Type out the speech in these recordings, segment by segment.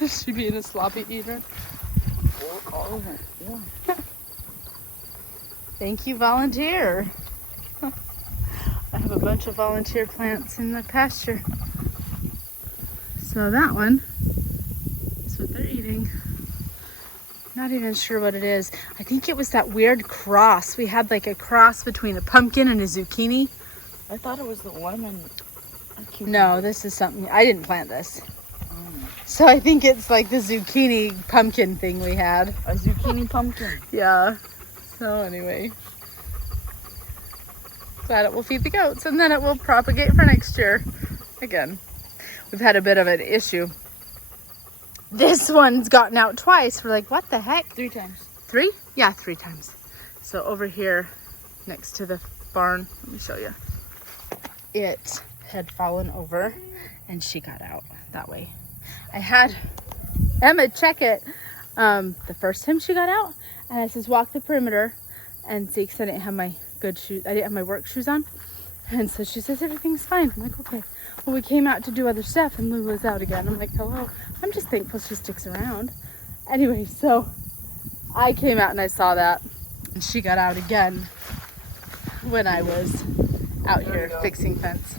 Is she being a sloppy eater? Yeah. Thank you, volunteer. I have a bunch of volunteer plants in the pasture. So that one is what they're eating. Not even sure what it is. I think it was that weird cross. We had like a cross between a pumpkin and a zucchini. I thought it was the lemon. No, this is something, I didn't plant this. So I think it's like the zucchini pumpkin thing we had. A zucchini pumpkin. Yeah. So anyway. Glad it will feed the goats and then it will propagate for next year. Again, we've had a bit of an issue. This one's gotten out twice. We're like, what the heck? 3 times. 3? Yeah, 3 times. So over here next to the barn, let me show you. It had fallen over and she got out that way. I had Emma check it the first time she got out and I says, walk the perimeter and see, because I didn't have my good shoes. I didn't have my work shoes on. And so she says, everything's fine. I'm like, okay. Well, we came out to do other stuff and Lou was out again. I'm like, hello. I'm just thankful she sticks around. Anyway, so I came out and I saw that. And she got out again when I was out here fixing fence.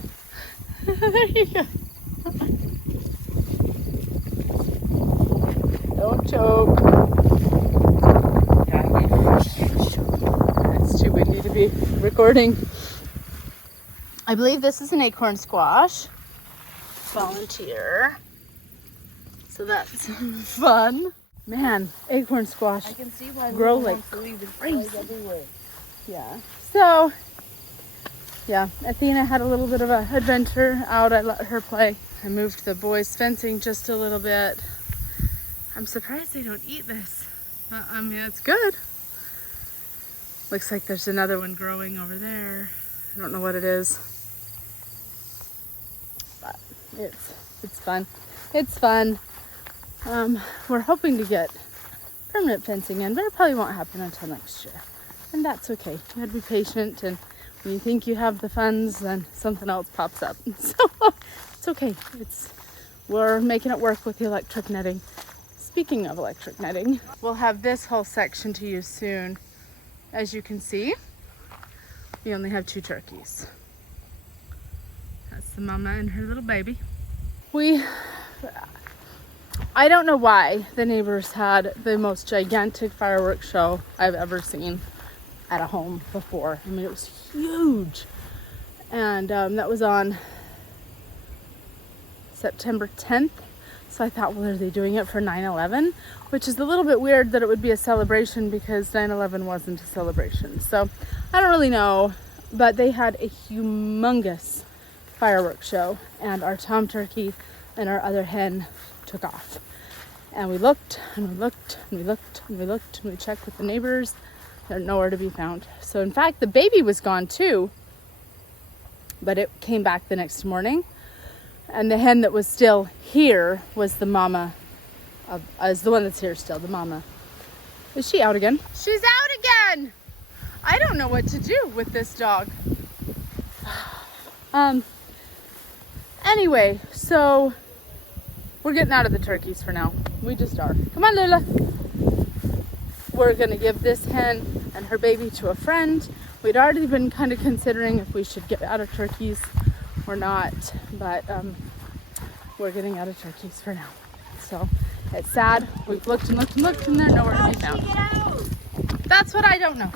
There you go. Don't choke. It's too windy to be recording. I believe this is an acorn squash. Volunteer. So that's fun. Man, acorn squash. I can see why grow Willow like wants to leave the crazy. flies everywhere. Yeah. So, yeah, Athena had a little bit of an adventure out. I let her play. I moved the boys' fencing just a little bit. I'm surprised they don't eat this. I mean, it's good. Looks like there's another one growing over there. I don't know what it is. But it's fun. It's fun. We're hoping to get permanent fencing in, but it probably won't happen until next year. And that's okay. You have to be patient, and when you think you have the funds, then something else pops up. So it's okay. We're making it work with the electric netting. Speaking of electric netting, we'll have this whole section to use soon. As you can see, we only have 2 turkeys. That's the mama and her little baby. I don't know why the neighbors had the most gigantic fireworks show I've ever seen at a home before. I mean, it was huge. And that was on September 10th. So I thought, well, are they doing it for 9/11? Which is a little bit weird that it would be a celebration because 9/11 wasn't a celebration. So I don't really know, but they had a humongous fireworks show and our tom turkey and our other hen took off. And we looked and we looked and we looked and we looked and we checked with the neighbors. They're nowhere to be found. So in fact, the baby was gone too, but it came back the next morning. And the hen that was still here was the mama is the one that's here still, the mama. Is she out again? She's out again! I don't know what to do with this dog. Anyway, so we're getting out of the turkeys for now. We just are. Come on, Lula. We're gonna give this hen and her baby to a friend. We'd already been kind of considering if we should get out of turkeys or not, but we're getting out of turkeys for now. So it's sad. We've looked and looked and looked and they're nowhere to be found. That's what I don't know.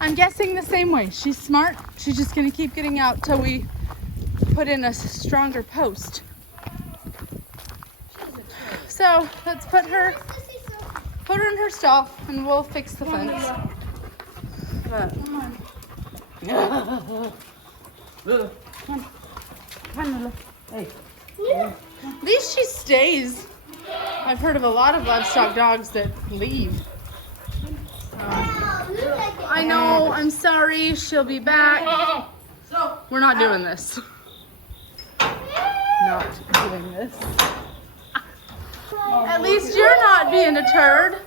I'm guessing the same way. She's smart. She's just gonna keep getting out till we put in a stronger post. So let's put her in her stall and we'll fix the fence. Come on, Lula. Hey. At least she stays. I've heard of a lot of livestock dogs that leave. I know, I'm sorry, she'll be back. We're not doing this. Not doing this. At least you're not being a turd.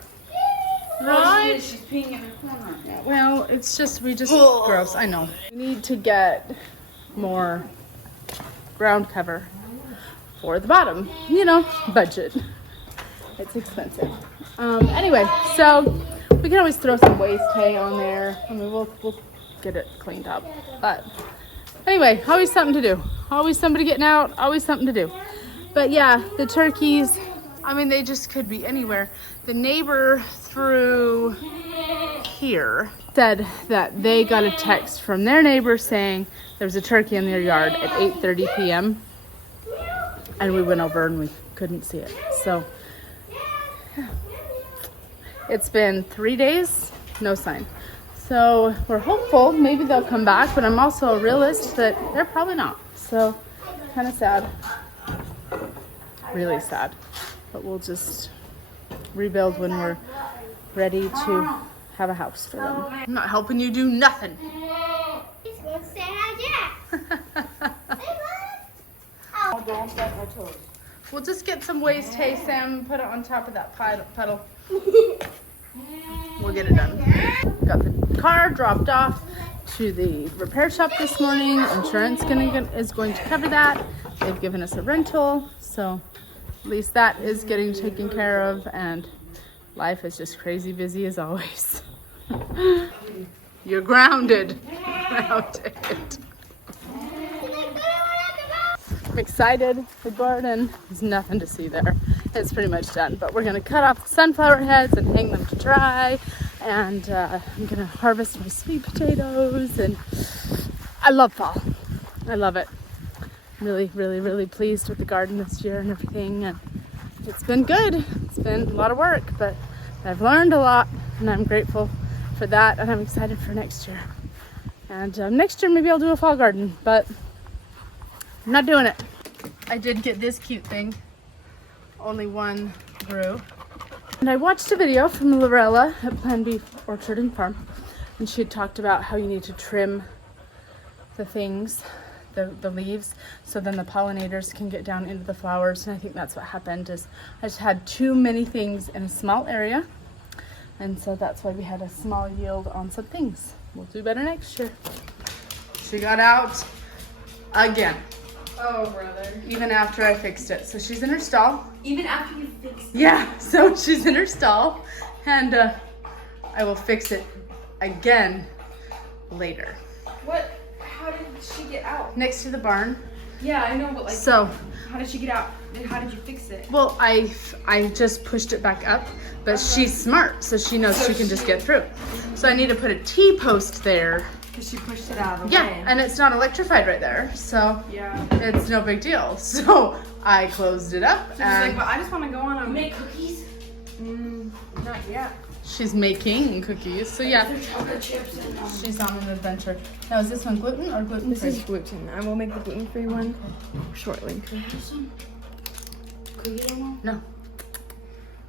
Right? She's peeing in her corner. Well, it's just, gross, I know. We need to get more ground cover for the bottom, budget. It's expensive. Anyway, so we can always throw some waste hay on there. I mean, we'll get it cleaned up. But anyway, always something to do. Always somebody getting out. Always something to do. But yeah, the turkeys, I mean, they just could be anywhere. The neighbor through here said that they got a text from their neighbor saying there was a turkey in their yard at 8:30 p.m. And we went over and we couldn't see it. So yeah. It's been 3 days, no sign. So we're hopeful maybe they'll come back, but I'm also a realist that they're probably not. So kind of sad, really sad. But we'll just rebuild when we're ready to have a house for them. I'm not helping you do nothing. He's going to say hi, Jack. Oh, don't step my toes. We'll just get some waste hay, Sam, and put it on top of that puddle. We'll get it done. Got the car dropped off to the repair shop this morning. Insurance is going to cover that. They've given us a rental, so at least that is getting taken care of, and life is just crazy busy as always. You're grounded. Grounded. I'm excited. The garden, there's nothing to see there. It's pretty much done, but we're gonna cut off the sunflower heads and hang them to dry, and I'm gonna harvest my sweet potatoes, and I love fall. I love it. Really, really, really pleased with the garden this year and everything, and it's been good. It's been a lot of work, but I've learned a lot, and I'm grateful for that, and I'm excited for next year. And next year maybe I'll do a fall garden, but I'm not doing it. I did get this cute thing. Only one grew. And I watched a video from Lorella at Plan B Orchard and Farm, and she had talked about how you need to trim the things, the leaves, so then the pollinators can get down into the flowers. And I think that's what happened, is I just had too many things in a small area, and so that's why we had a small yield on some things. We'll do better next year. She got out again. Oh, brother. Even after I fixed it. So she's in her stall. Even after you fixed it? Yeah, so she's in her stall, and I will fix it again later. What? How did she get out? Next to the barn. Yeah, I know, but like, So, how did she get out? And how did you fix it? well, I just pushed it back up, but she's smart, so she knows she can just get through. So I need to put a T-post there. Because she pushed it out of the Yeah, way. and it's not electrified right there, so Yeah. it's no big deal. So I closed it up, She's and like, but I just want to go on a... Make cookies? Not yet. she's making cookies. So yeah, Chocolate chips and she's on an adventure. Now, is this one gluten or gluten This free? is gluten. I will make the gluten-free one shortly. cookie on? No.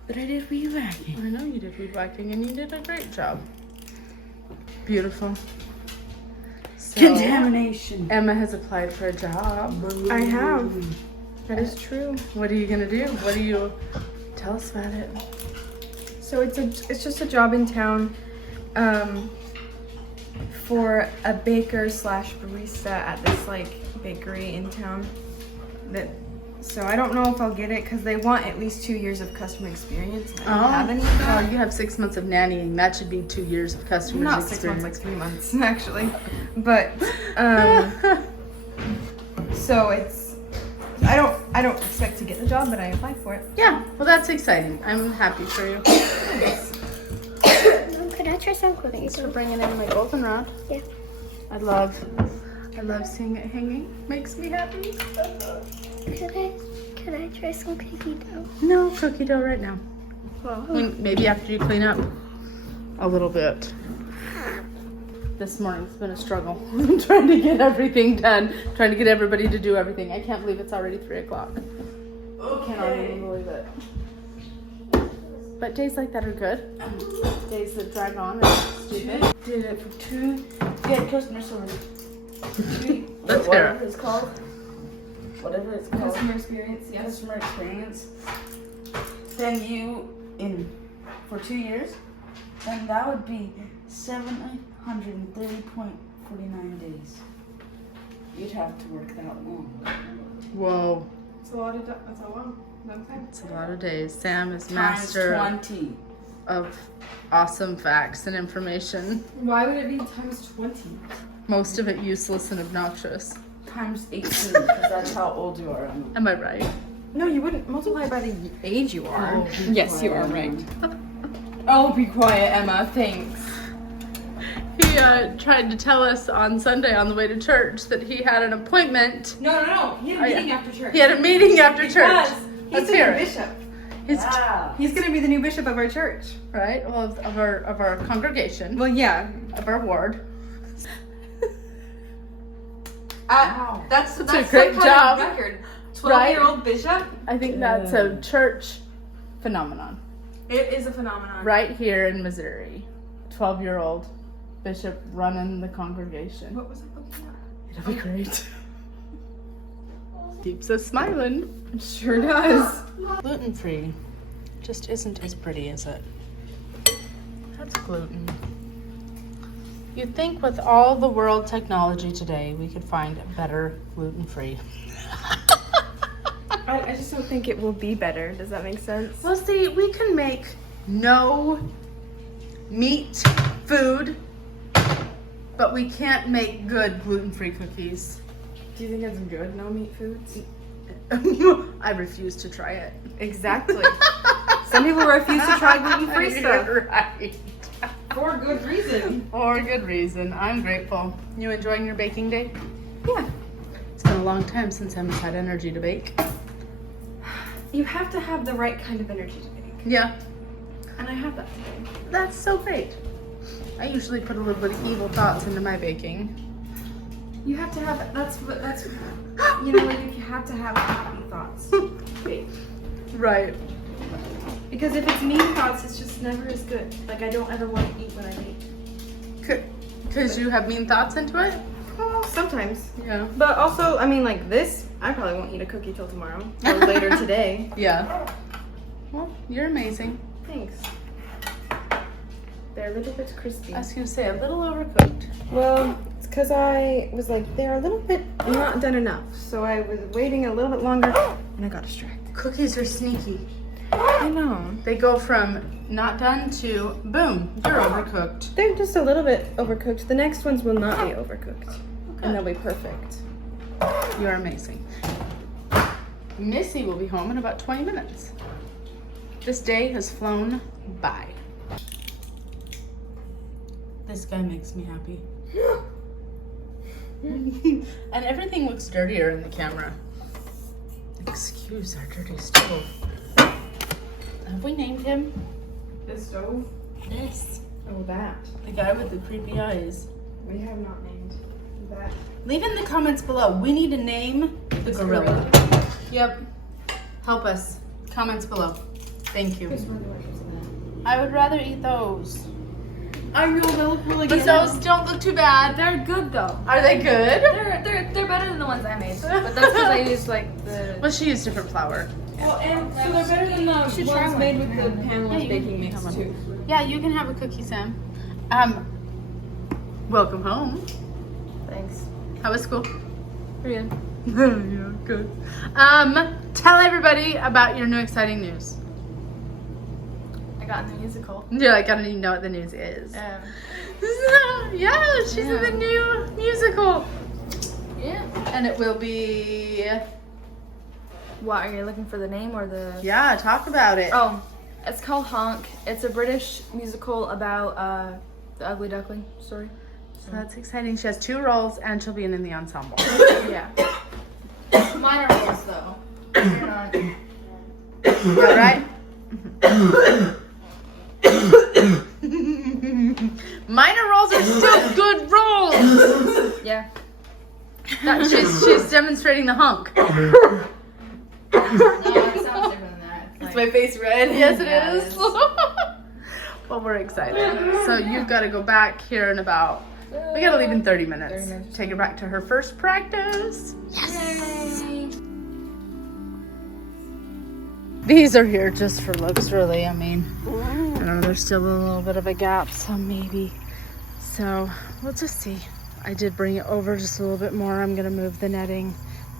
But I did for you back. I know you did weed whacking, and you did a great job. Beautiful. So, Contamination. Emma has applied for a job. I have. That is true. What are you gonna do? What do you tell us about it? So it's just a job in town for a baker slash barista at this like bakery in town. So I don't know if I'll get it because they want at least 2 years of customer experience. I don't have any of that. You have 6 months of nannying. That should be 2 years of customer Not 6 experience. months, like 3 months actually. But so it's I don't expect to get the job, but I applied for it. Yeah, well, that's exciting. I'm happy for you. Could I try some cookies? Thanks for bringing in my goldenrod. Yeah. I love seeing it hanging. Makes me happy. Could I try some cookie dough? No cookie dough right now. Maybe after you clean up a little bit. This morning's been a struggle. I'm trying to get everything done. Trying to get everybody to do everything. I can't believe it's already 3 o'clock. Cannot even believe it. But days like that are good. Days that drag on are stupid. Did it for 2. Yeah, customer service. Let's hear Whatever it's called. Whatever it's called. Customer experience, yes. Customer experience. Then you for 2 years. Then that would be 730.49 days. You'd have to work that long. Whoa. That's a lot. It's a lot of days. Sam is Times master 20. of awesome facts and information. Why would it be times 20? Most of it useless and obnoxious. Times 18, because that's how old you are. Am I right? No, you wouldn't multiply by the age you are. Oh, Yes, you are right. Oh, be quiet, Emma. Thanks. He tried to tell us on Sunday on the way to church that he had an appointment. No. He had a meeting after church. He had a meeting after church. Because Let's he's the hear new it. bishop. Wow. He's gonna be the new bishop of our church. Right? Well, of our congregation, Well, yeah. of our ward. Wow. That's a great job. record. Right? 12-year-old bishop. I think that's a church phenomenon. It is a phenomenon. Right here in Missouri. 12-year-old bishop running the congregation. What was I looking at? It'll be great. Keeps us smiling. It sure does. Gluten-free just isn't as pretty, is it? That's gluten. You'd think with all the world technology today, we could find better gluten-free. I just don't think it will be better. Does that make sense? Well, see, we can make no meat food, but we can't make good gluten-free cookies. Do you think it's good, no meat foods? I refuse to try it. Exactly. Some people refuse to try gluten-free stuff. You're right. For good reason. For good reason. I'm grateful. You enjoying your baking day? Yeah. It's been a long time since Emma's had energy to bake. You have to have the right kind of energy to bake. Yeah, And I have that today. that's so great. I usually put a little bit of evil thoughts into my baking. You have to have, you know, like you have to have happy thoughts to bake. Right. Because if it's mean thoughts, it's just never as good. Like I don't ever want to eat when I bake. Because you have mean thoughts into it? Well, sometimes. Yeah. But also, I mean, like this, I probably won't eat a cookie till tomorrow or later today. Yeah. Well, you're amazing. Thanks. They're a little bit crispy. I was going to say a little overcooked. Well, it's because I was like, they're a little bit not done enough. So I was waiting a little bit longer and I got distracted. Cookies are sneaky. I know. They go from not done to boom, you're overcooked. They're just a little bit overcooked. The next ones will not be overcooked. And they'll be perfect. You're amazing. Missy will be home in about 20 minutes. This day has flown by. This guy makes me happy. And everything looks dirtier in the camera. Excuse our dirty stove. Have we named him? This stove? Yes. Oh, that. The guy with the creepy eyes. We have not named that. Leave in the comments below. We need to name the gorilla. Yep. Help us. Comments below. Thank you. I would rather eat those. I know they look really But those don't look too bad. They're good though. Are they good? They're better than the ones I made. But that's because I used like the. Well, she used different flour. Well, and so they're better than the ones made with the paneless baking mix too. Yeah, you can have a cookie, Sam. Welcome home. Thanks. How was school? Pretty good. Yeah, good. Tell everybody about your new exciting news. I got in the musical. You're like, I don't even know what the news is. Yeah, she's in the new musical. Yeah. And it will be... What, are you looking for the name or the... Yeah, talk about it. Oh, it's called Honk. It's a British musical about the Ugly Duckling story. So that's exciting. She has 2 roles and she'll be in the ensemble. Yeah. Minor roles though. You're not... Yeah, right? Minor roles are still good roles. Yeah. She's demonstrating the hunk. No, it sounds different than that. Is my face red? Yes, it is. Well, we're excited. So you've got to go back here in about... We got to leave in 30 minutes. 30 minutes. Take her back to her first practice. Yes. Yay. These are here just for looks, really. I mean, I don't know, there's still a little bit of a gap, so maybe. So we'll just see. I did bring it over just a little bit more. I'm gonna move the netting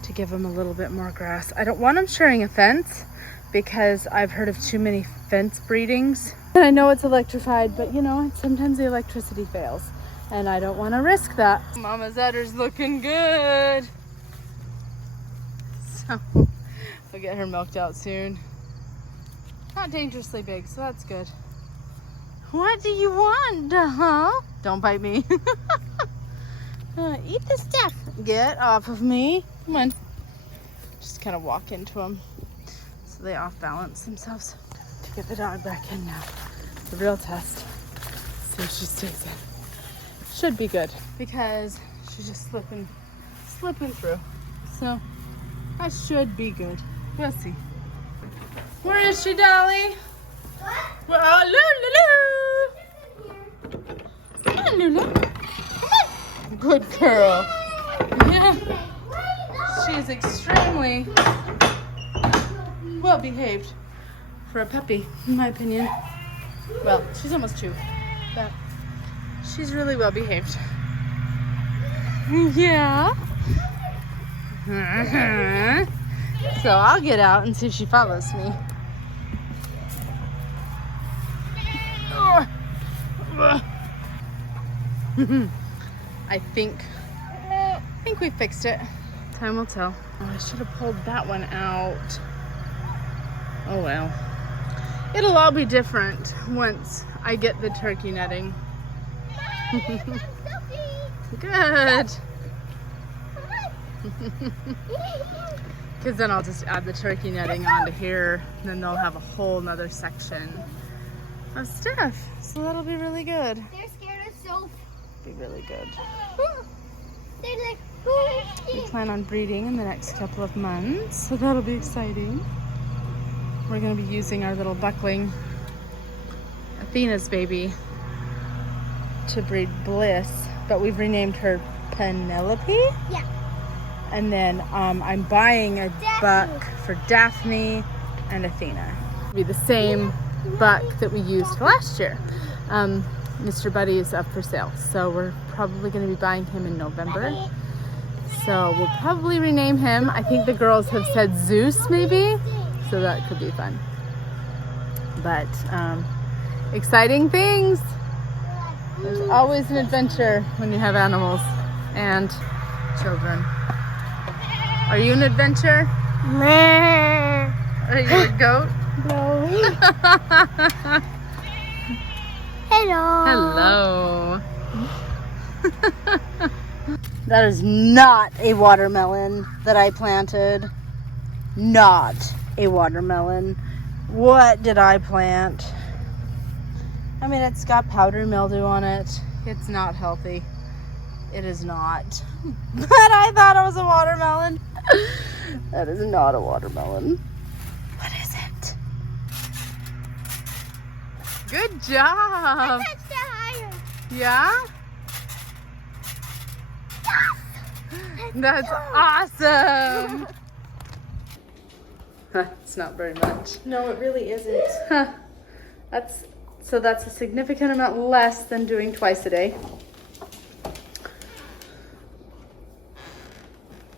to give them a little bit more grass. I don't want them sharing a fence because I've heard of too many fence breedings. And I know it's electrified, but you know, sometimes the electricity fails and I don't want to risk that. Mama's udder's looking good. So we'll get her milked out soon. Not dangerously big, so that's good. What do you want, huh? Don't bite me. Eat the stuff. Get off of me. Come on. Just kind of walk into them so they off balance themselves. To get the dog back in now. The real test. See if she stays in. Should be good because she's just slipping through. So that should be good. We'll see. Where is she, Dolly? What? Oh, Lulu! Come on, Lulu. Come on. Good girl. Yeah. She is extremely well behaved for a puppy, in my opinion. Well, she's almost 2, but she's really well behaved. Yeah. So I'll get out and see if she follows me. I think we fixed it. Time will tell. Oh, I should have pulled that one out. Oh well. It'll all be different once I get the turkey netting. Good. Because then I'll just add the turkey netting onto here. And then they'll have a whole nother section of stuff. So that'll be really good. They're scared of soap. Be really good. They're like, We plan on breeding in the next couple of months, so that'll be exciting. We're going to be using our little buckling, Athena's baby, to breed Bliss, but we've renamed her Penelope. Yeah. And then I'm buying a buck for Daphne and Athena. It'll be the same buck that we used last year. Mr. Buddy is up for sale, so we're probably going to be buying him in November. So we'll probably rename him. I think the girls have said Zeus maybe, so that could be fun. But exciting things. There's always an adventure when you have animals and children. Are you an adventure? Are you a goat? no. Hello. Hello. That is not a watermelon that I planted. Not a watermelon. What did I plant? I mean, it's got powdery mildew on it. It's not healthy. It is not. But I thought it was a watermelon. That is not a watermelon. What is it? Good job. Touch the higher. Yeah? That's awesome. It's not very much. No, it really isn't. That's a significant amount less than doing twice a day.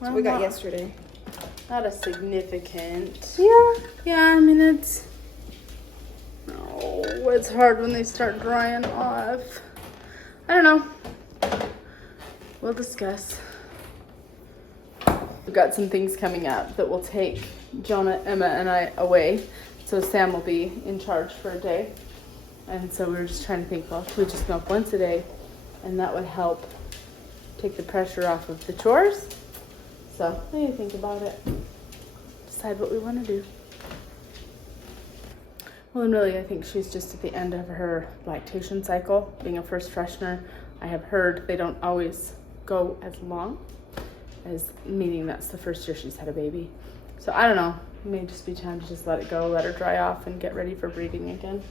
That's what we got yesterday. Not a significant. Yeah. Yeah, I mean it's hard when they start drying off. I don't know. We'll discuss. We've got some things coming up that will take Jonah, Emma, and I away. So Sam will be in charge for a day. And so we were just trying to think, well, if we just milk once a day, and that would help take the pressure off of the chores. So what do you think about it? Decide what we want to do. Well, and really, I think she's just at the end of her lactation cycle. Being a first freshener, I have heard they don't always go as long, as meaning that's the first year she's had a baby. So I don't know. It may just be time to just let it go, let her dry off, and get ready for breeding again.